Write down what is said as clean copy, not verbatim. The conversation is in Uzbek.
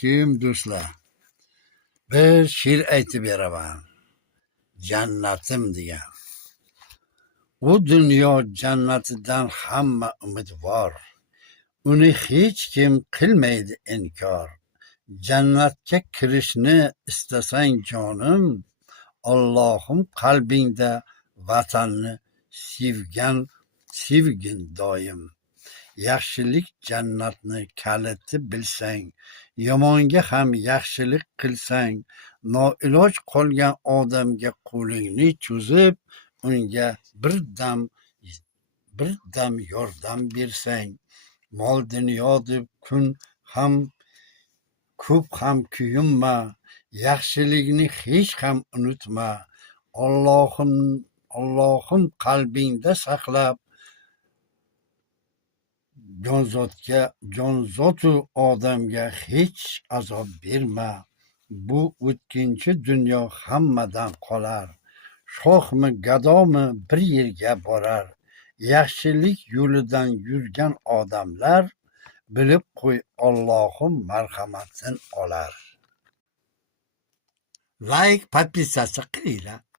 alaykum do'stlar. Bir she'r aytib beraman. Jannatim degan. U dunyo jannatidan hamma umidvor. Uni hech kim qilmaydi inkor. Jannatga kirishni istasang jonim, Allohim qalbingda vatanni sevgin doim. Yaxshilik jannatni kaliti bilsang, yomonga ham yaxshilik qilsang, noiloj qolgan odamga qo'lingni cho'zib, unga bir dam yordam bersang, mol dunyo deb ko'p ham kuyinma, yaxshilikni hech ham unutma. Allohim qalbingda saqlab, jonzotu odamga hech azob berma. Bu o'tkinchi dunyo hammadan qolar. Shohmi gadomi bir yerga borar. Yaxshilik yo'lidan yurgan odamlar, bilib qo'y, Allohim marhamatin olar. Like, podpisatsiya qilinglar.